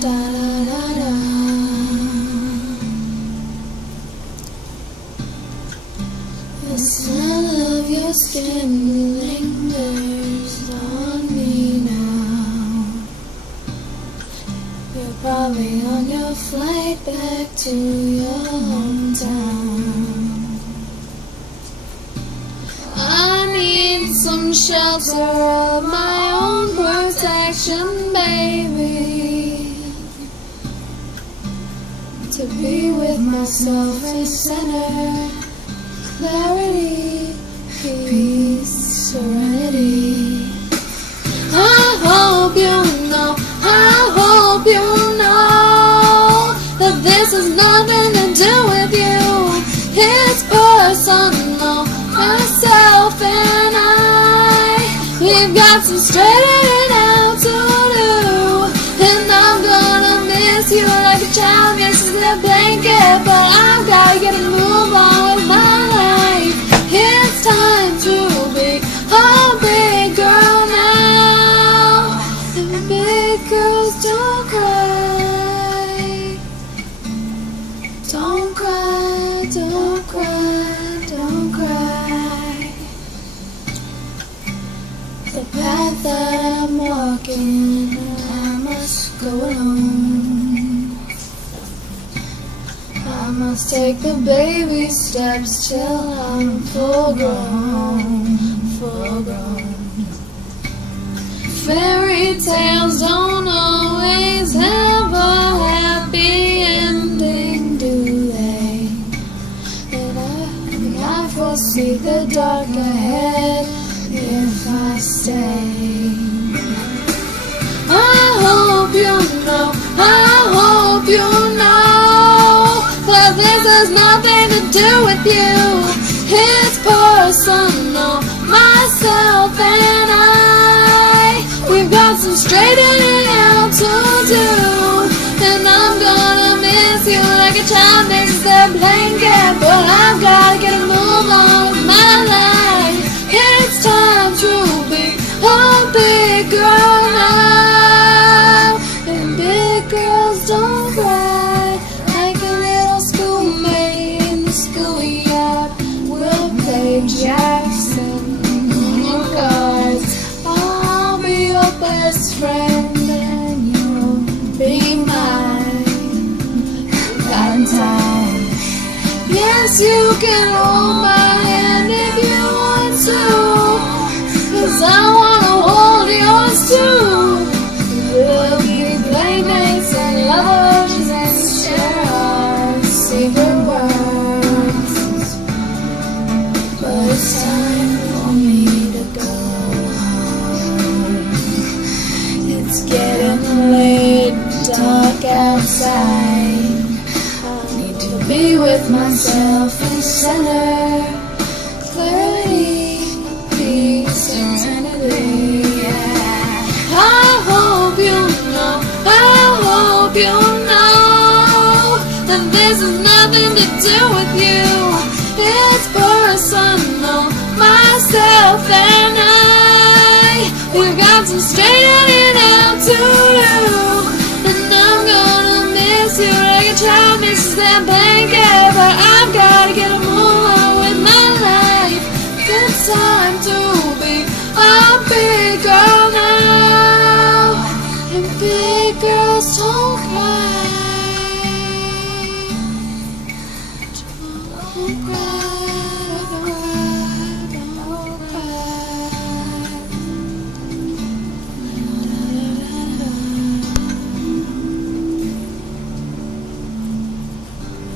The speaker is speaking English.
da da da da. The smell of your skin lingers on me now. You're probably on your flight back to your hometown. I need some shelter of my own protection, baby, to be with myself in center, clarity, peace, serenity. I hope you know, I hope you know that this has nothing to do with you. It's personal, myself and I, we've got some straightening out to do. And I'm gonna miss you like a child misses their blanket, but I've gotta get a move on with my life. It's time to be a big girl now. And big girls don't cry. Don't cry, don't cry, don't cry. The path that I'm walking, I must go alone. I must take the baby steps till I'm full grown, full grown. Fairy tales don't always have a happy ending, do they? And I foresee the dark ahead if I stay. I hope you know, I hope you know that this has nothing to do with you. It's personal, myself and I, we've got some straightening out to do. And I'm gonna miss you like a child misses their blanket, but I've gotta get a move on with my life. It's time to be a big girl now. And big girls don't cry like a little schoolmate in the schoolyard. We'll play Jackson on your cards. I'll be your best friend and you'll be mine. Valentine. Yes, you can hold my hand if you want to, 'cause I wanna hold yours too. We'll be playmates and lovers and share our secret words. But it's time for me to go home. It's getting late, dark outside. I need to be with myself in center, clarity, peace, serenity. Yeah. I hope you know, I hope you know that this has nothing to do with you. It's personal, myself and I, we've got some straightening out to do. And I'm gonna miss you like a child misses their bed.